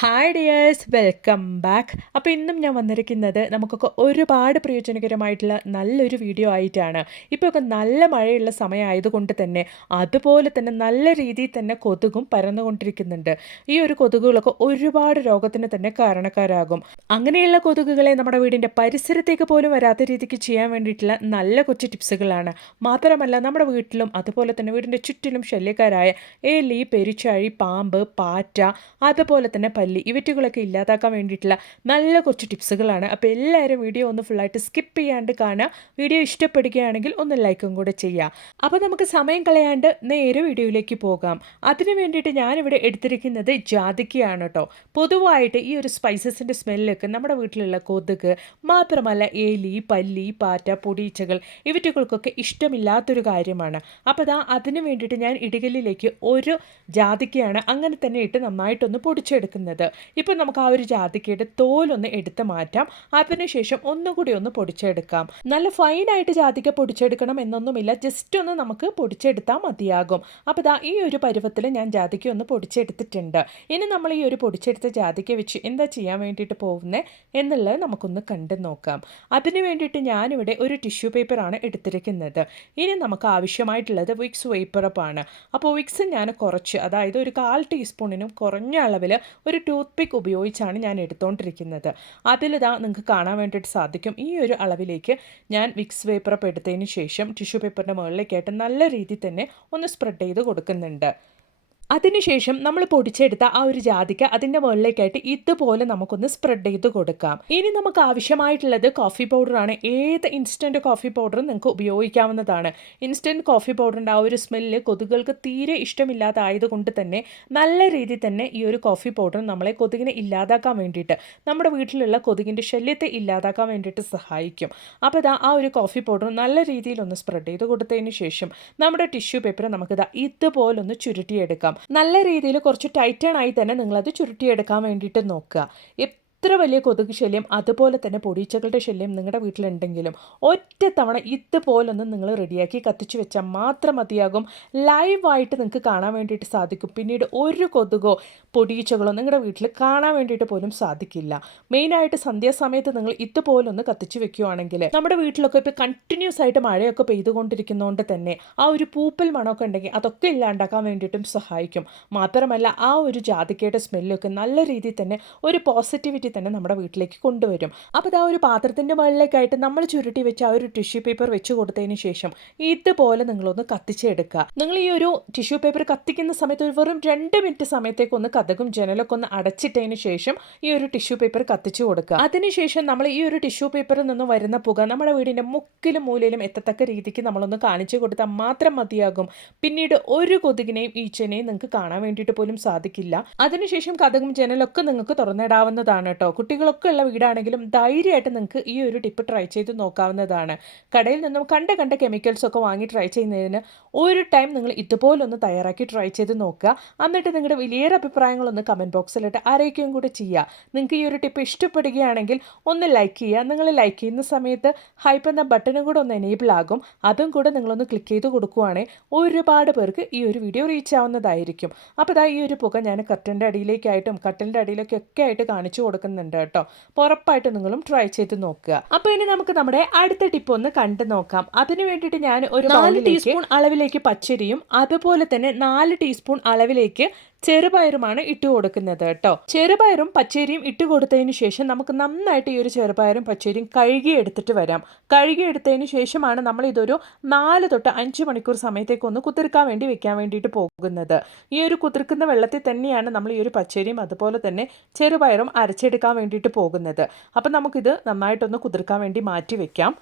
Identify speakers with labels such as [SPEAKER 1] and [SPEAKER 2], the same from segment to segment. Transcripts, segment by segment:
[SPEAKER 1] Hi dears welcome back അപ്പോൾ ഇന്നും ഞാൻ വന്നിരിക്കുന്നത് നമുക്കൊക്കെ ഒരുപാട് പ്രയോജനകരമായിട്ടുള്ള നല്ലൊരു വീഡിയോ ആയിട്ടാണ്. ഇപ്പോൾ ഒക്കെ നല്ല മഴയുള്ള സമയമായതുകൊണ്ട് തന്നെ അതുപോലെ തന്നെ നല്ല രീതിയിൽ തന്നെ കൊതുകും പരന്നുകൊണ്ടിരിക്കുന്നുണ്ട്. ഈ ഒരു കൊതുകുകളൊക്കെ ഒരുപാട് രോഗത്തിന് തന്നെ കാരണക്കാരാകും. അങ്ങനെയുള്ള കൊതുകുകളെ നമ്മുടെ വീടിന്റെ പരിസരത്തേക്ക് പോലും വരാത്ത രീതിക്ക് ചെയ്യാൻ വേണ്ടിയിട്ടുള്ള നല്ല കൊച്ചു ടിപ്സുകളാണ്. മാത്രമല്ല നമ്മുടെ വീട്ടിലും അതുപോലെ തന്നെ വീടിന്റെ ചുറ്റിലും ശല്യക്കാരായ എലി പെരിച്ചാഴി പാമ്പ് പാറ്റ അതുപോലെ തന്നെ പല്ലി ഇവറ്റുകളൊക്കെ ഇല്ലാതാക്കാൻ വേണ്ടിയിട്ടുള്ള നല്ല കുറച്ച് ടിപ്സുകളാണ്. അപ്പോൾ എല്ലാവരും വീഡിയോ ഒന്ന് ഫുള്ളായിട്ട് സ്കിപ്പ് ചെയ്യാണ്ട് കാണുക. വീഡിയോ ഇഷ്ടപ്പെടുകയാണെങ്കിൽ ഒന്ന് ലൈക്കും കൂടെ ചെയ്യുക. അപ്പോൾ നമുക്ക് സമയം കളയാണ്ട് നേരെ വീഡിയോയിലേക്ക് പോകാം. അതിനു വേണ്ടിയിട്ട് ഞാനിവിടെ എടുത്തിരിക്കുന്നത് ജാതിക്കയാണ് കേട്ടോ. പൊതുവായിട്ട് ഈ ഒരു സ്പൈസസിന്റെ സ്മെല്ലൊക്കെ നമ്മുടെ വീട്ടിലുള്ള കൊതുക് മാത്രമല്ല എലി പല്ലി പാറ്റ പൊടിച്ചകൾ ഇവറ്റുകൾക്കൊക്കെ ഇഷ്ടമില്ലാത്തൊരു കാര്യമാണ്. അപ്പോൾ ദാ അതിന് വേണ്ടിയിട്ട് ഞാൻ ഇടുകലിലേക്ക് ഒരു ജാതിക്കയാണ് അങ്ങനെ തന്നെ ഇട്ട് നന്നായിട്ടൊന്ന് പൊടിച്ചെടുക്കുന്നത്. ഇപ്പോൾ നമുക്ക് ആ ഒരു ജാതിക്കയുടെ തോലൊന്ന് എടുത്ത് മാറ്റാം. അതിനുശേഷം ഒന്നുകൂടി ഒന്ന് പൊടിച്ചെടുക്കാം. നല്ല ഫൈനായിട്ട് ജാതിക്ക പൊടിച്ചെടുക്കണം എന്നൊന്നുമില്ല. ജസ്റ്റ് ഒന്ന് നമുക്ക് പൊടിച്ചെടുത്താൽ മതിയാകും. അപ്പോൾ ഇതാ ഈ ഒരു പരുവത്തിൽ ഞാൻ ജാതിക്ക ഒന്ന് പൊടിച്ചെടുത്തിട്ടുണ്ട്. ഇനി നമ്മൾ ഈ ഒരു പൊടിച്ചെടുത്ത ജാതിക്ക വെച്ച് എന്താ ചെയ്യാൻ വേണ്ടിയിട്ട് പോകുന്നത് എന്നുള്ളത് നമുക്കൊന്ന് കണ്ടു നോക്കാം. അതിന് വേണ്ടിയിട്ട് ഞാനിവിടെ ഒരു ടിഷ്യൂ പേപ്പറാണ് എടുത്തിരിക്കുന്നത്. ഇനി നമുക്ക് ആവശ്യമായിട്ടുള്ളത് വിക്സ് വേപ്പറപ്പാണ് അപ്പോൾ വിക്സ് ഞാൻ കുറച്ച് അതായത് ഒരു കാൽ ടീസ്പൂണിനും കുറഞ്ഞ അളവിൽ ഒരു ടൂത്ത് പിക്ക് ഉപയോഗിച്ചാണ് ഞാൻ എടുത്തുകൊണ്ടിരിക്കുന്നത് അതിലിതാ നിങ്ങൾക്ക് കാണാൻ വേണ്ടിയിട്ട് സാധിക്കും. ഈ ഒരു അളവിലേക്ക് ഞാൻ വിക്സ് പേപ്പർ എടുത്തതിന് ശേഷം ടിഷ്യൂ പേപ്പറിന്റെ മുകളിലേക്കായിട്ട് നല്ല രീതിയിൽ തന്നെ ഒന്ന് സ്പ്രെഡ് ചെയ്ത് കൊടുക്കുന്നുണ്ട്. അതിനുശേഷം നമ്മൾ പൊടിച്ചെടുത്ത ആ ഒരു ജാതിക്ക അതിന്റെ മുകളിലേക്കായിട്ട് ഇതുപോലെ നമുക്കൊന്ന് സ്പ്രെഡ് ചെയ്ത് കൊടുക്കാം. ഇനി നമുക്ക് ആവശ്യമായിട്ടുള്ളത് കോഫി പൗഡറാണ് ഏത് ഇൻസ്റ്റന്റ് കോഫി പൗഡറും നിങ്ങൾക്ക് ഉപയോഗിക്കാവുന്നതാണ്. ഇൻസ്റ്റന്റ് കോഫി പൗഡറിന്റെ ആ ഒരു സ്മെല്ല് കൊതുകുകൾക്ക് തീരെ ഇഷ്ടമില്ലാതായതുകൊണ്ട് തന്നെ നല്ല രീതിയിൽ തന്നെ ഈ ഒരു കോഫി പൗഡർ നമ്മളെ കൊതുകിനെ ഇല്ലാതാക്കാൻ വേണ്ടിയിട്ട് നമ്മുടെ വീട്ടിലുള്ള കൊതുകിന്റെ ശല്യത്തെ ഇല്ലാതാക്കാൻ വേണ്ടിയിട്ട് സഹായിക്കും. അപ്പോൾ ഇതാ ആ ഒരു കോഫി പൗഡർ നല്ല രീതിയിലൊന്ന് സ്പ്രെഡ് ചെയ്ത് കൊടുത്തതിന് ശേഷം നമ്മുടെ ടിഷ്യൂ പേപ്പർ നമുക്കിതാ ഇതുപോലൊന്ന് ചുരുട്ടിയെടുക്കാം. നല്ല രീതിയിൽ കുറച്ച് ടൈറ്റൺ ആയി തന്നെ നിങ്ങളത് ചുരുട്ടിയെടുക്കാൻ വേണ്ടിയിട്ട് നോക്കുക. എത്ര വലിയ കൊതുക് ശല്യം അതുപോലെ തന്നെ പൊടിച്ചകളുടെ ശല്യം നിങ്ങളുടെ വീട്ടിലുണ്ടെങ്കിലും ഒറ്റ തവണ ഇതുപോലൊന്ന് നിങ്ങൾ റെഡിയാക്കി കത്തിച്ചു വെച്ചാൽ മാത്രം മതിയാകും. ലൈവായിട്ട് നിങ്ങൾക്ക് കാണാൻ വേണ്ടിയിട്ട് സാധിക്കും. പിന്നീട് ഒരു കൊതുകോ പൊടിയിച്ചകളോ നിങ്ങളുടെ വീട്ടിൽ കാണാൻ വേണ്ടിയിട്ട് പോലും സാധിക്കില്ല. മെയിനായിട്ട് സന്ധ്യാസമയത്ത് നിങ്ങൾ ഇതുപോലൊന്ന് കത്തിച്ചു വെക്കുകയാണെങ്കിൽ നമ്മുടെ വീട്ടിലൊക്കെ ഇപ്പോൾ കണ്ടിന്യൂസ് ആയിട്ട് മഴയൊക്കെ പെയ്തുകൊണ്ടിരിക്കുന്നതുകൊണ്ട് തന്നെ ആ ഒരു പൂപ്പൽ മണമൊക്കെ ഉണ്ടെങ്കിൽ അതൊക്കെ ഇല്ലാണ്ടാക്കാൻ വേണ്ടിയിട്ടും സഹായിക്കും. മാത്രമല്ല ആ ഒരു ജാതിക്കയുടെ സ്മെല്ലൊക്കെ നല്ല രീതിയിൽ തന്നെ ഒരു പോസിറ്റിവിറ്റി തന്നെ നമ്മുടെ വീട്ടിലേക്ക് കൊണ്ടുവരും. അപ്പോൾ ഇതാ ഒരു പാത്രത്തിന്റെ മുകളിലേക്കായിട്ട് നമ്മൾ ചുരുട്ടി വെച്ച ആ ഒരു ടിഷ്യൂ പേപ്പർ വെച്ച് കൊടുത്തതിന് ശേഷം ഇതുപോലെ നിങ്ങളൊന്ന് കത്തിച്ചെടുക്കുക. നിങ്ങൾ ഈ ഒരു ടിഷ്യൂ പേപ്പർ കത്തിക്കുന്ന സമയത്ത് ഒരു വെറും രണ്ട് മിനിറ്റ് സമയത്തേക്ക് ഒന്ന് കഥകും ജനലൊക്കെ ഒന്ന് അടച്ചിട്ടതിന് ശേഷം ഈ ഒരു ടിഷ്യൂ പേപ്പർ കത്തിച്ചു കൊടുക്കുക. അതിനുശേഷം നമ്മൾ ഈ ഒരു ടിഷ്യൂ പേപ്പറിൽ നിന്ന് വരുന്ന പുക നമ്മുടെ വീടിന്റെ മുക്കിലും മൂലയിലും എത്തത്തക്ക രീതിക്ക് നമ്മളൊന്ന് കാണിച്ചു കൊടുത്താൽ മാത്രം മതിയാകും. പിന്നീട് ഒരു കൊതുകിനെയും ഈച്ചനെയും നിങ്ങൾക്ക് കാണാൻ വേണ്ടിയിട്ട് പോലും സാധിക്കില്ല. അതിനുശേഷം കഥകും ജനലൊക്കെ നിങ്ങൾക്ക് തുറന്നിടാവുന്നതാണ് കേട്ടോ. കുട്ടികളൊക്കെ ഉള്ള വീടാണെങ്കിലും ധൈര്യമായിട്ട് നിങ്ങൾക്ക് ഈ ഒരു ടിപ്പ് ട്രൈ ചെയ്ത് നോക്കാവുന്നതാണ്. കടയിൽ നിന്നും കണ്ട കണ്ട കെമിക്കൽസ് ഒക്കെ വാങ്ങി ട്രൈ ചെയ്യുന്നതിന് ഒരു ടൈം നിങ്ങൾ ഇതുപോലൊന്ന് തയ്യാറാക്കി ട്രൈ ചെയ്ത് നോക്കുക. എന്നിട്ട് നിങ്ങളുടെ വലിയൊരു അഭിപ്രായങ്ങളൊന്ന് കമന്റ് ബോക്സിലിട്ട് അറിയിക്കുകയും കൂടെ ചെയ്യുക. നിങ്ങൾക്ക് ഈ ഒരു ടിപ്പ് ഇഷ്ടപ്പെടുകയാണെങ്കിൽ ഒന്ന് ലൈക്ക് ചെയ്യുക. നിങ്ങൾ ലൈക്ക് ചെയ്യുന്ന സമയത്ത് ഹൈപ്പ് എന്ന ബട്ടണും കൂടെ ഒന്ന് എനേബിൾ ആകും. അതും കൂടെ നിങ്ങളൊന്ന് ക്ലിക്ക് ചെയ്ത് കൊടുക്കുവാണെങ്കിൽ ഒരുപാട് പേർക്ക് ഈ ഒരു വീഡിയോ റീച്ച് ആവുന്നതായിരിക്കും. അപ്പോൾ ഇതാ ഈ ഒരു പുക ഞാൻ കട്ടന്റെ അടിയിലേക്കായിട്ടും കട്ടലിന്റെ അടിയിലേക്കൊക്കെ ആയിട്ട് കാണിച്ചു കൊടുക്കുന്നുണ്ട് കേട്ടോ. അപ്പോൾ ഉറപ്പായിട്ട് നിങ്ങളും ട്രൈ ചെയ്ത് നോക്കുക. അപ്പോൾ ഇനി നമുക്ക് നമ്മുടെ അടുത്ത ടിപ്പ് ഒന്ന് കണ്ടു നോക്കാം. അതിന് വേണ്ടിയിട്ട് ഞാൻ ഒരു നാല് ടീസ്പൂൺ അളവിലേക്ക് പച്ചരിയും അതുപോലെ തന്നെ നാല് ടീസ്പൂൺ അളവിലേക്ക് ചെറുപയറുമാണ് ഇട്ട് കൊടുക്കുന്നത് കേട്ടോ. ചെറുപയറും പച്ചരിയും ഇട്ട് കൊടുത്തതിന് ശേഷം നമുക്ക് നന്നായിട്ട് ഈ ഒരു ചെറുപയറും പച്ചരിയും കഴുകി എടുത്തിട്ട് വരാം. കഴുകി എടുത്തതിന് ശേഷമാണ് നമ്മൾ ഇതൊരു നാല് തൊട്ട് അഞ്ച് മണിക്കൂർ സമയത്തേക്ക് ഒന്ന് കുതിർക്കാൻ വേണ്ടി വെക്കാൻ വേണ്ടിയിട്ട് പോകുന്നത്. ഈ ഒരു കുതിർക്കുന്ന വെള്ളത്തിൽ തന്നെയാണ് നമ്മൾ ഈ ഒരു പച്ചരിയും അതുപോലെ തന്നെ ചെറുപയറും അരച്ചെടുക്കാൻ വേണ്ടിയിട്ട് പോകുന്നത്. അപ്പം നമുക്കിത് നന്നായിട്ടൊന്ന് കുതിർക്കാൻ വേണ്ടി മാറ്റി വെക്കാം.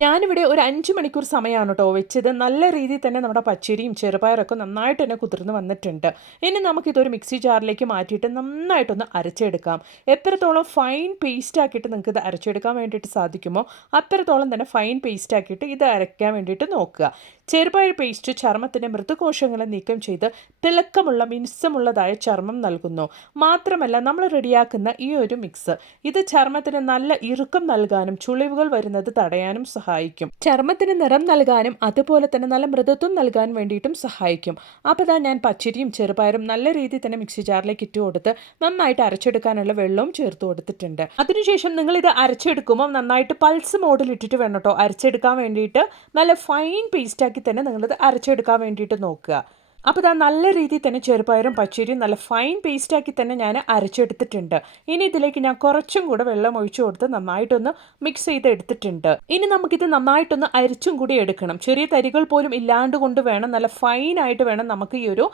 [SPEAKER 1] ഞാനിവിടെ ഒരു അഞ്ച് മണിക്കൂർ സമയമാണ് കേട്ടോ വെച്ചത്. നല്ല രീതിയിൽ തന്നെ നമ്മുടെ പച്ചരിയും ചെറുപയറൊക്കെ നന്നായിട്ട് തന്നെ കുതിർന്ന് വന്നിട്ടുണ്ട്. ഇനി നമുക്കിതൊരു മിക്സി ജാറിലേക്ക് മാറ്റിയിട്ട് നന്നായിട്ടൊന്ന് അരച്ചെടുക്കാം. എത്രത്തോളം ഫൈൻ പേസ്റ്റ് ആക്കിയിട്ട് നിങ്ങൾക്ക് ഇത് അരച്ചെടുക്കാൻ വേണ്ടിയിട്ട് സാധിക്കുമോ അത്രത്തോളം തന്നെ ഫൈൻ പേസ്റ്റ് ആക്കിയിട്ട് ഇത് അരയ്ക്കാൻ വേണ്ടിയിട്ട് നോക്കുക. ചെറുപയർ പേസ്റ്റ് ചർമ്മത്തിന്റെ മൃദുകോശങ്ങളെ നീക്കം ചെയ്ത് തിളക്കമുള്ള മിനുസമുള്ളതായ ചർമ്മം നൽകുന്നു. മാത്രമല്ല നമ്മൾ റെഡിയാക്കുന്ന ഈ ഒരു മിക്സ് ഇത് ചർമ്മത്തിന് നല്ല ഇറുക്കം നൽകാനും ചുളിവുകൾ വരുന്നത് തടയാനും സഹായിക്കും. ചർമ്മത്തിന് നിറം നൽകാനും അതുപോലെ തന്നെ നല്ല മൃദുത്വം നൽകാൻ വേണ്ടിയിട്ടും സഹായിക്കും. അപ്പോൾ ഞാൻ പച്ചരിയും ചെറുപയറും നല്ല രീതിയിൽ തന്നെ മിക്സി ജാറിലേക്ക് ഇട്ട് കൊടുത്ത് നന്നായിട്ട് അരച്ചെടുക്കാനുള്ള വെള്ളവും ചേർത്ത് കൊടുത്തിട്ടുണ്ട്. അതിനുശേഷം നിങ്ങൾ ഇത് അരച്ചെടുക്കുമ്പോൾ നന്നായിട്ട് പൾസ് മോഡിൽ ഇട്ടിട്ട് വേണം കേട്ടോ. അരച്ചെടുക്കാൻ വേണ്ടിയിട്ട് നല്ല ഫൈൻ പേസ്റ്റാക്കി തന്നെ നിങ്ങളിത് അരച്ചെടുക്കാൻ വേണ്ടിയിട്ട് നോക്കുക. അപ്പോൾ ഇതാ നല്ല രീതിയിൽ തന്നെ ചെറുപയറും പച്ചരിയും നല്ല ഫൈൻ പേസ്റ്റാക്കി തന്നെ ഞാൻ അരച്ചെടുത്തിട്ടുണ്ട്. ഇനി ഇതിലേക്ക് ഞാൻ കുറച്ചും കൂടെ വെള്ളം ഒഴിച്ചു കൊടുത്ത് നന്നായിട്ടൊന്ന് മിക്സ് ചെയ്ത് എടുത്തിട്ടുണ്ട് ഇനി നമുക്കിത് നന്നായിട്ടൊന്ന് അരിച്ചും കൂടി എടുക്കണം. ചെറിയ തരികൾ പോലും ഇല്ലാണ്ട് കൊണ്ട് വേണം നല്ല ഫൈൻ ആയിട്ട് വേണം നമുക്ക് ഈ ഒരു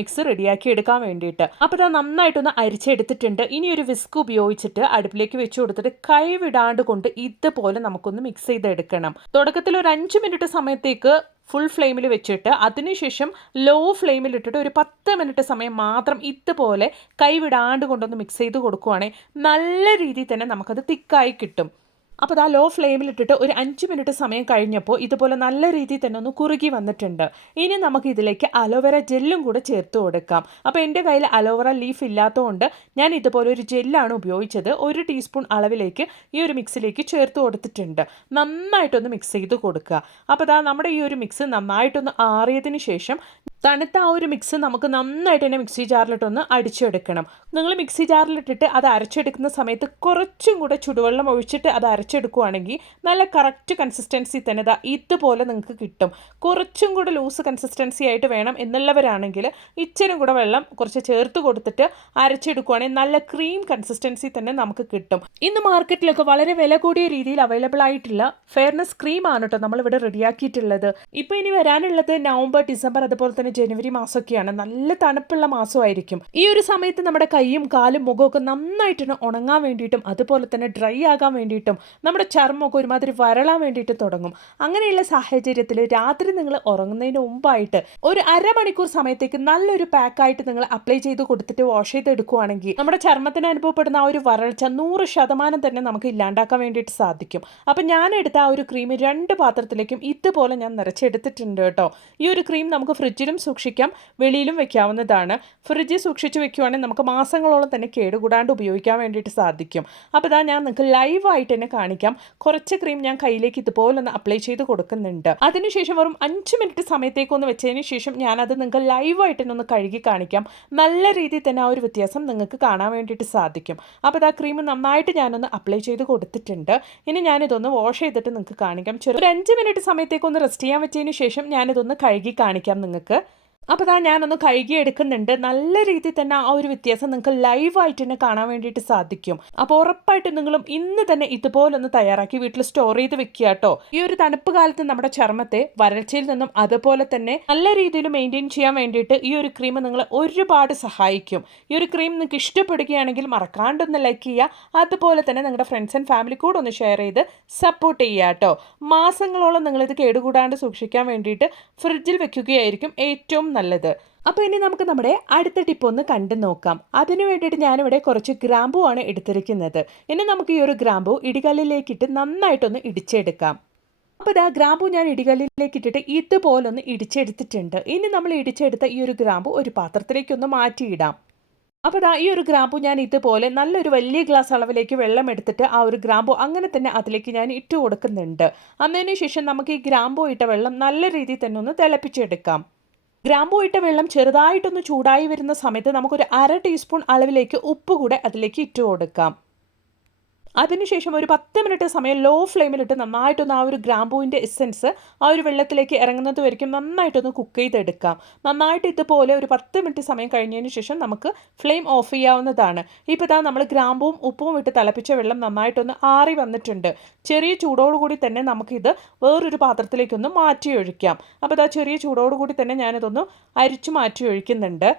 [SPEAKER 1] മിക്സ് റെഡിയാക്കി എടുക്കാൻ വേണ്ടിയിട്ട്. അപ്പോൾ ഇതാ നന്നായിട്ടൊന്ന് അരിച്ചെടുത്തിട്ടുണ്ട്. ഇനി ഒരു വിസ്ക് ഉപയോഗിച്ചിട്ട് അടുപ്പിലേക്ക് വെച്ച് കൊടുത്തിട്ട് കൈ വിടാണ്ട് കൊണ്ട് ഇതുപോലെ നമുക്കൊന്ന് മിക്സ് ചെയ്തെടുക്കണം. തുടക്കത്തിൽ ഒരു അഞ്ച് മിനിറ്റ് സമയത്തേക്ക് ഫുൾ ഫ്ലെയിമിൽ വെച്ചിട്ട് അതിനുശേഷം ലോ ഫ്ലെയിമിൽ ഇട്ടിട്ട് ഒരു പത്ത് മിനിറ്റ് സമയം മാത്രം ഇതുപോലെ കൈവിടാണ്ട് കൊണ്ടൊന്ന് മിക്സ് ചെയ്ത് കൊടുക്കുവാണെങ്കിൽ നല്ല രീതിയിൽ തന്നെ നമുക്കത് തിക്കായി കിട്ടും. അപ്പോൾ ആ ലോ ഫ്ലെയിമിലിട്ടിട്ട് ഒരു അഞ്ച് മിനിറ്റ് സമയം കഴിഞ്ഞപ്പോൾ ഇതുപോലെ നല്ല രീതിയിൽ തന്നെ ഒന്ന് കുറുകി വന്നിട്ടുണ്ട്. ഇനി നമുക്ക് ഇതിലേക്ക് അലോവേര ജെല്ലും കൂടെ ചേർത്ത് കൊടുക്കാം. അപ്പോൾ എന്റെ കയ്യിൽ അലോവേര ലീഫ് ഇല്ലാത്തതുകൊണ്ട് ഞാൻ ഇതുപോലെ ഒരു ജെല്ലാണ് ഉപയോഗിച്ചത്. ഒരു ടീസ്പൂൺ അളവിലേക്ക് ഈ ഒരു മിക്സിലേക്ക് ചേർത്ത് കൊടുത്തിട്ടുണ്ട്. നന്നായിട്ടൊന്ന് മിക്സ് ചെയ്ത് കൊടുക്കുക. അപ്പോൾ അതാ നമ്മുടെ ഈ ഒരു മിക്സ് നന്നായിട്ടൊന്ന് ആറിയതിന് ശേഷം തണുത്ത ആ ഒരു മിക്സ് നമുക്ക് നന്നായിട്ട് തന്നെ മിക്സി ജാറിലിട്ടൊന്ന് അടിച്ചെടുക്കണം. നിങ്ങൾ മിക്സി ജാറിലിട്ടിട്ട് അത് അരച്ചെടുക്കുന്ന സമയത്ത് കുറച്ചും കൂടെ ചുടുവെള്ളം ഒഴിച്ചിട്ട് അത് അരച്ചെടുക്കുവാണെങ്കിൽ നല്ല കറക്റ്റ് കൺസിസ്റ്റൻസി തന്നെ ഇതാ ഇതുപോലെ നിങ്ങൾക്ക് കിട്ടും. കുറച്ചും കൂടെ ലൂസ് കൺസിസ്റ്റൻസി ആയിട്ട് വേണം എന്നുള്ളവരാണെങ്കിൽ ഇച്ചിരി കൂടെ വെള്ളം കുറച്ച് ചേർത്ത് കൊടുത്തിട്ട് അരച്ചെടുക്കുവാണെങ്കിൽ നല്ല ക്രീം കൺസിസ്റ്റൻസി തന്നെ നമുക്ക് കിട്ടും. ഇന്ന് മാർക്കറ്റിലൊക്കെ വളരെ വില കൂടിയ രീതിയിൽ അവൈലബിൾ ആയിട്ടുള്ള ഫെയർനെസ് ക്രീം ആണ് കേട്ടോ നമ്മളിവിടെ റെഡിയാക്കിയിട്ടുള്ളത് ഇപ്പൊ ഇനി വരാനുള്ളത് നവംബർ ഡിസംബർ അതുപോലെ തന്നെ ജനുവരി മാസമൊക്കെയാണ്. നല്ല തണുപ്പുള്ള മാസമായിരിക്കും. ഈ ഒരു സമയത്ത് നമ്മുടെ കൈയും കാലും മുഖമൊക്കെ നന്നായിട്ട് ഉണങ്ങാൻ വേണ്ടിയിട്ടും അതുപോലെ തന്നെ ഡ്രൈ ആകാൻ വേണ്ടിയിട്ടും നമ്മുടെ ചർമ്മമൊക്കെ ഒരുമാതിരി വരളാൻ വേണ്ടിയിട്ട് തുടങ്ങും. അങ്ങനെയുള്ള സാഹചര്യത്തിൽ രാത്രി നിങ്ങൾ ഉറങ്ങുന്നതിന് മുമ്പായിട്ട് ഒരു അരമണിക്കൂർ സമയത്തേക്ക് നല്ലൊരു പാക്കായിട്ട് നിങ്ങൾ അപ്ലൈ ചെയ്ത് കൊടുത്തിട്ട് വാഷ് ചെയ്തെടുക്കുവാണെങ്കിൽ നമ്മുടെ ചർമ്മത്തിന് അനുഭവപ്പെടുന്ന ആ ഒരു വരൾച്ച നൂറ് ശതമാനം തന്നെ നമുക്ക് ഇല്ലാണ്ടാക്കാൻ വേണ്ടിയിട്ട് സാധിക്കും. അപ്പം ഞാൻ എടുത്ത ആ ഒരു ക്രീം രണ്ട് പാത്രത്തിലേക്കും ഇതുപോലെ ഞാൻ നിറച്ചെടുത്തിട്ടുണ്ട് കേട്ടോ. ഈ ഒരു ക്രീം നമുക്ക് ഫ്രിഡ്ജിലും സൂക്ഷിക്കാം വെളിയിലും വെക്കാവുന്നതാണ്. ഫ്രിഡ്ജിൽ സൂക്ഷിച്ച് വെക്കുവാണെങ്കിൽ നമുക്ക് മാസങ്ങളോളം തന്നെ കേടുകൂടാണ്ട് ഉപയോഗിക്കാൻ വേണ്ടിയിട്ട് സാധിക്കും. അപ്പോൾ ഇതാ ഞാൻ നിങ്ങൾക്ക് ലൈവായിട്ട് തന്നെ കാണിക്കാം. കുറച്ച് ക്രീം ഞാൻ കയ്യിലേക്ക് ഇതുപോലെ ഒന്ന് അപ്ലൈ ചെയ്ത് കൊടുക്കുന്നുണ്ട്. അതിനുശേഷം വെറും അഞ്ച് മിനിറ്റ് സമയത്തേക്ക് ഒന്ന് വെച്ചതിന് ശേഷം ഞാനത് നിങ്ങൾക്ക് ലൈവായിട്ട് തന്നെ ഒന്ന് കഴുകി കാണിക്കാം. നല്ല രീതിയിൽ തന്നെ ആ ഒരു വ്യത്യാസം നിങ്ങൾക്ക് കാണാൻ വേണ്ടിയിട്ട് സാധിക്കും. അപ്പോൾ ആ ക്രീം നന്നായിട്ട് ഞാനൊന്ന് അപ്ലൈ ചെയ്ത് കൊടുത്തിട്ടുണ്ട്. ഇനി ഞാനിതൊന്ന് വാഷ് ചെയ്തിട്ട് നിങ്ങൾക്ക് കാണിക്കാം. ചെറിയ ഒരു അഞ്ച് മിനിറ്റ് സമയത്തേക്ക് ഒന്ന് റെസ്റ്റ് ചെയ്യാൻ വെച്ചതിന് ശേഷം ഞാനിതൊന്ന് കഴുകി കാണിക്കാം നിങ്ങൾക്ക്. അപ്പോൾ ഇതാ ഞാനൊന്ന് കഴുകി എടുക്കുന്നുണ്ട്. നല്ല രീതിയിൽ തന്നെ ആ ഒരു വ്യത്യാസം നിങ്ങൾക്ക് ലൈവ് ആയിട്ട് തന്നെ കാണാൻ വേണ്ടിയിട്ട് സാധിക്കും. അപ്പോൾ ഉറപ്പായിട്ടും നിങ്ങളും ഇന്ന് തന്നെ ഇതുപോലെ ഒന്ന് തയ്യാറാക്കി വീട്ടിൽ സ്റ്റോർ ചെയ്ത് വെക്കുക കേട്ടോ. ഈ ഒരു തണുപ്പ് കാലത്ത് നമ്മുടെ ചർമ്മത്തെ വരൾച്ചയിൽ നിന്നും അതുപോലെ തന്നെ നല്ല രീതിയിൽ മെയിന്റെയിൻ ചെയ്യാൻ വേണ്ടിയിട്ട് ഈ ഒരു ക്രീം നിങ്ങളെ ഒരുപാട് സഹായിക്കും. ഈ ഒരു ക്രീം നിങ്ങൾക്ക് ഇഷ്ടപ്പെടുകയാണെങ്കിൽ മറക്കാണ്ടൊന്ന് ലൈക്ക് ചെയ്യുക. അതുപോലെ തന്നെ നിങ്ങളുടെ ഫ്രണ്ട്സ് ആൻഡ് ഫാമിലി കൂടെ ഒന്ന് ഷെയർ ചെയ്ത് സപ്പോർട്ട് ചെയ്യുക കേട്ടോ. മാസങ്ങളോളം നിങ്ങളിത് കേടുകൂടാണ്ട് സൂക്ഷിക്കാൻ വേണ്ടിയിട്ട് ഫ്രിഡ്ജിൽ വെക്കുകയായിരിക്കും ഏറ്റവും നല്ലത്. അപ്പോൾ ഇനി നമുക്ക് നമ്മുടെ അടുത്ത ടിപ്പ് ഒന്ന് കണ്ടു നോക്കാം. അതിനു വേണ്ടിയിട്ട് ഞാനിവിടെ കുറച്ച് ഗ്രാമ്പു ആണ് എടുത്തിരിക്കുന്നത്. ഇനി നമുക്ക് ഈ ഒരു ഗ്രാമ്പു ഇടികല്ലിലേക്കിട്ട് നന്നായിട്ടൊന്ന് ഇടിച്ചെടുക്കാം. അപ്പോൾ ഇതാ ഗ്രാമ്പു ഞാൻ ഇടികല്ലിലേക്ക് ഇട്ടിട്ട് ഇതുപോലൊന്ന് ഇടിച്ചെടുത്തിട്ടുണ്ട്. ഇനി നമ്മൾ ഇടിച്ചെടുത്ത ഈ ഒരു ഗ്രാമ്പു ഒരു പാത്രത്തിലേക്കൊന്ന് മാറ്റിയിടാം. അപ്പോൾ ദാ ഈ ഒരു ഗ്രാമ്പു ഞാൻ ഇതുപോലെ നല്ലൊരു വലിയ ഗ്ലാസ് അളവിലേക്ക് വെള്ളം എടുത്തിട്ട് ആ ഒരു ഗ്രാമ്പു അങ്ങനെ തന്നെ അതിലേക്ക് ഞാൻ ഇട്ട് കൊടുക്കുന്നുണ്ട്. ശേഷം നമുക്ക് ഈ ഗ്രാമ്പു ഇട്ട വെള്ളം നല്ല രീതിയിൽ തന്നെ ഒന്ന് തിളപ്പിച്ചെടുക്കാം. ഗ്രാമ്പു ഇട്ട വെള്ളം ചെറുതായിട്ടൊന്ന് ചൂടായി വരുന്ന സമയത്ത് നമുക്കൊരു അര ടീസ്പൂൺ അളവിലേക്ക് ഉപ്പ് കൂടെ അതിലേക്ക് ഇട്ട് കൊടുക്കാം. അതിനുശേഷം ഒരു പത്ത് മിനിറ്റ് സമയം ലോ ഫ്ലെയിമിലിട്ട് നന്നായിട്ടൊന്ന് ആ ഒരു ഗ്രാമ്പൂവിന്റെ എസെൻസ് ആ ഒരു വെള്ളത്തിലേക്ക് ഇറങ്ങുന്നത് വരയ്ക്കും. നന്നായിട്ടൊന്ന് കുക്ക് ചെയ്തെടുക്കാം. നന്നായിട്ട് ഇതുപോലെ ഒരു പത്ത് മിനിറ്റ് സമയം കഴിഞ്ഞതിന് ശേഷം നമുക്ക് ഫ്ലെയിം ഓഫ് ചെയ്യാവുന്നതാണ്. ഇപ്പോൾ ഇതാ നമ്മൾ ഗ്രാമ്പൂവും ഉപ്പും ഇട്ട് തിളപ്പിച്ച വെള്ളം നന്നായിട്ടൊന്ന് ആറി വന്നിട്ടുണ്ട്. ചെറിയ ചൂടോടുകൂടി തന്നെ നമുക്കിത് വേറൊരു പാത്രത്തിലേക്കൊന്ന് മാറ്റി ഒഴിക്കാം. അപ്പോൾ ഇതാ ചെറിയ ചൂടോടുകൂടി തന്നെ ഞാനിതൊന്ന് അരിച്ചു മാറ്റി ഒഴിക്കുന്നുണ്ട്.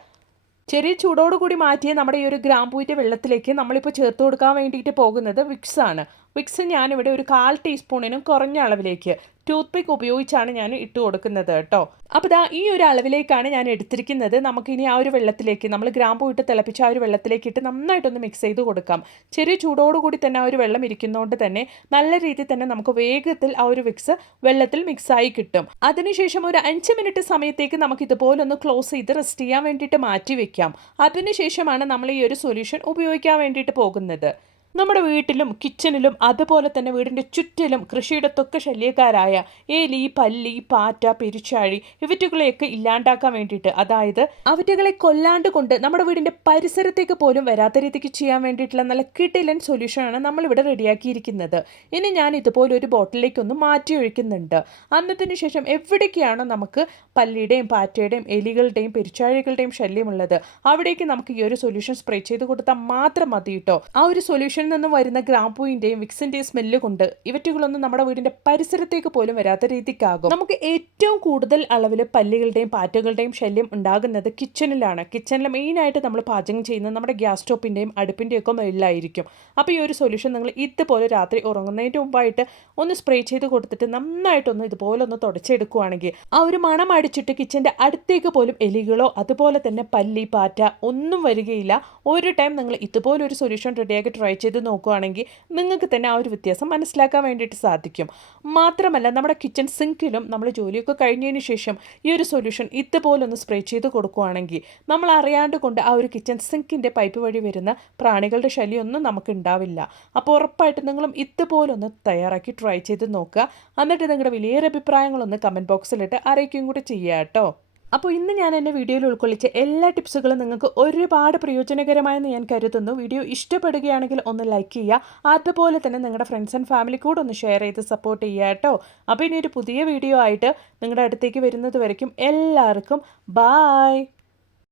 [SPEAKER 1] ചെറിയ ചൂടോടുകൂടി മാറ്റിയ നമ്മുടെ ഈ ഒരു ഗ്രാമ്പൂവിന്റെ വെള്ളത്തിലേക്ക് നമ്മളിപ്പോൾ ചേർത്ത് കൊടുക്കാൻ വേണ്ടിയിട്ട് പോകുന്നത് വിക്സ് ആണ് വിക്സ് ഞാനിവിടെ ഒരു കാൽ ടീസ്പൂണിനും കുറഞ്ഞ അളവിലേക്ക് ടൂത്ത് പിക്ക് ഉപയോഗിച്ചാണ് ഞാൻ ഇട്ട് കൊടുക്കുന്നത് കേട്ടോ. അപ്പോൾ ദാ ഈ ഒരു അളവിലേക്കാണ് ഞാൻ എടുത്തിരിക്കുന്നത്. നമുക്കിനി ആ ഒരു വെള്ളത്തിലേക്ക് നമ്മൾ ഗ്രാമ്പൂ ഇട്ട് തിളപ്പിച്ച ആ ഒരു വെള്ളത്തിലേക്ക് ഇട്ട് നന്നായിട്ടൊന്ന് മിക്സ് ചെയ്ത് കൊടുക്കാം. ചെറിയ ചൂടോടുകൂടി തന്നെ ആ ഒരു വെള്ളം ഇരിക്കുന്നതുകൊണ്ട് തന്നെ നല്ല രീതിയിൽ തന്നെ നമുക്ക് വേഗത്തിൽ ആ ഒരു വിക്സ് വെള്ളത്തിൽ മിക്സായി കിട്ടും. അതിനുശേഷം ഒരു അഞ്ച് മിനിറ്റ് സമയത്തേക്ക് നമുക്ക് ഇതുപോലെ ഒന്ന് ക്ലോസ് ചെയ്ത് റെസ്റ്റ് ചെയ്യാൻ വേണ്ടിയിട്ട് മാറ്റി വയ്ക്കാം അതിനുശേഷമാണ് നമ്മൾ ഈ ഒരു സൊല്യൂഷൻ ഉപയോഗിക്കാൻ വേണ്ടിയിട്ട് പോകുന്നത്. നമ്മുടെ വീട്ടിലും കിച്ചണിലും അതുപോലെ തന്നെ വീടിന്റെ ചുറ്റിലും കൃഷിയിടത്തൊക്കെ ശല്യക്കാരായ എലി പല്ലി പാറ്റ പെരിച്ചാഴി ഇവറ്റുകളെയൊക്കെ ഇല്ലാണ്ടാക്കാൻ വേണ്ടിയിട്ട് അതായത് അവറ്റുകളെ കൊല്ലാണ്ട് കൊണ്ട് നമ്മുടെ വീടിന്റെ പരിസരത്തേക്ക് പോലും വരാത്ത രീതിക്ക് ചെയ്യാൻ വേണ്ടിയിട്ടുള്ള നല്ല കിടിലൻ സൊല്യൂഷനാണ് നമ്മളിവിടെ റെഡിയാക്കിയിരിക്കുന്നത്. ഇനി ഞാൻ ഇതുപോലെ ഒരു ബോട്ടിലേക്കൊന്ന് മാറ്റി ഒഴിക്കുന്നുണ്ട്. അന്നത്തിന് ശേഷം എവിടേക്കാണോ നമുക്ക് പല്ലിയുടെയും പാറ്റയുടെയും എലികളുടെയും പെരിച്ചാഴികളുടെയും ശല്യമുള്ളത് അവിടേക്ക് നമുക്ക് ഈ ഒരു സൊല്യൂഷൻ സ്പ്രേ ചെയ്ത് കൊടുത്താൽ മാത്രം മതി കേട്ടോ ആ ഒരു സൊല്യൂഷൻ നിന്നും വരുന്ന ഗ്രാമ്പൂവിന്റെയും വിക്സിന്റെയും സ്മെല്ല് കൊണ്ട് ഇവറ്റുകളൊന്നും നമ്മുടെ വീടിന്റെ പരിസരത്തേക്ക് പോലും വരാത്ത രീതിക്കാകും. നമുക്ക് ഏറ്റവും കൂടുതൽ അളവിൽ പല്ലുകളുടെയും പാറ്റകളുടെയും ശല്യം ഉണ്ടാകുന്നത് കിച്ചണിലാണ്. കിച്ചണിൽ മെയിനായിട്ട് നമ്മൾ പാചകം ചെയ്യുന്നത് നമ്മുടെ ഗ്യാസ് സ്റ്റോപ്പിന്റെയും അടുപ്പിന്റെയൊക്കെ മുകളിലായിരിക്കും അപ്പോൾ ഈ ഒരു സൊല്യൂഷൻ നിങ്ങൾ ഇതുപോലെ രാത്രി ഉറങ്ങുന്നതിന്റെ മുമ്പായിട്ട് ഒന്ന് സ്പ്രേ ചെയ്ത് കൊടുത്തിട്ട് നന്നായിട്ടൊന്ന് ഇതുപോലെ ഒന്ന് തുടച്ചെടുക്കുകയാണെങ്കിൽ ആ ഒരു മണം അടിച്ചിട്ട് കിച്ചന്റെ അടുത്തേക്ക് പോലും എലികളോ അതുപോലെ തന്നെ പല്ലി പാറ്റ ഒന്നും വരികയില്ല. ഒരു ടൈം നിങ്ങൾ ഇതുപോലെ ഒരു സൊല്യൂഷൻ റെഡിയാക്കി ട്രൈ ചെയ്ത് നോക്കുകയാണെങ്കിൽ നിങ്ങൾക്ക് തന്നെ ആ ഒരു വ്യത്യാസം മനസ്സിലാക്കാൻ വേണ്ടിയിട്ട് സാധിക്കും. മാത്രമല്ല നമ്മുടെ കിച്ചൺ സിങ്കിലും നമ്മൾ ജോലിയൊക്കെ കഴിഞ്ഞതിന് ശേഷം ഈ ഒരു സൊല്യൂഷൻ ഇതുപോലൊന്ന് സ്പ്രേ ചെയ്ത് കൊടുക്കുകയാണെങ്കിൽ നമ്മൾ അറിയാണ്ട് കൊണ്ട് ആ ഒരു കിച്ചൺ സിങ്കിന്റെ പൈപ്പ് വഴി വരുന്ന പ്രാണികളുടെ ശല്യമൊന്നും നമുക്ക് ഉണ്ടാവില്ല. അപ്പോൾ ഉറപ്പായിട്ട് നിങ്ങളും ഇതുപോലൊന്ന് തയ്യാറാക്കി ട്രൈ ചെയ്ത് നോക്കുക. എന്നിട്ട് നിങ്ങളുടെ വലിയൊരു അഭിപ്രായങ്ങളൊന്ന് കമന്റ് ബോക്സിലിട്ട് അറിയിക്കുകയും കൂടി ചെയ്യുക കേട്ടോ. അപ്പോൾ ഇന്ന് ഞാൻ എന്റെ വീഡിയോയിൽ ഉൾക്കൊള്ളിച്ച എല്ലാ ടിപ്സുകളും നിങ്ങൾക്ക് ഒരുപാട് പ്രയോജനകരമായെന്ന് ഞാൻ കരുതുന്നു. വീഡിയോ ഇഷ്ടപ്പെടുകയാണെങ്കിൽ ഒന്ന് ലൈക്ക് ചെയ്യുക. അതുപോലെ തന്നെ നിങ്ങളുടെ ഫ്രണ്ട്സ് ആൻഡ് ഫാമിലി കൂടെ ഒന്ന് ഷെയർ ചെയ്ത് സപ്പോർട്ട് ചെയ്യുക കേട്ടോ. അപ്പോൾ ഇനി ഒരു പുതിയ വീഡിയോ ആയിട്ട് നിങ്ങളുടെ അടുത്തേക്ക് വരുന്നത് വരയ്ക്കും. എല്ലാവർക്കും ബായ്.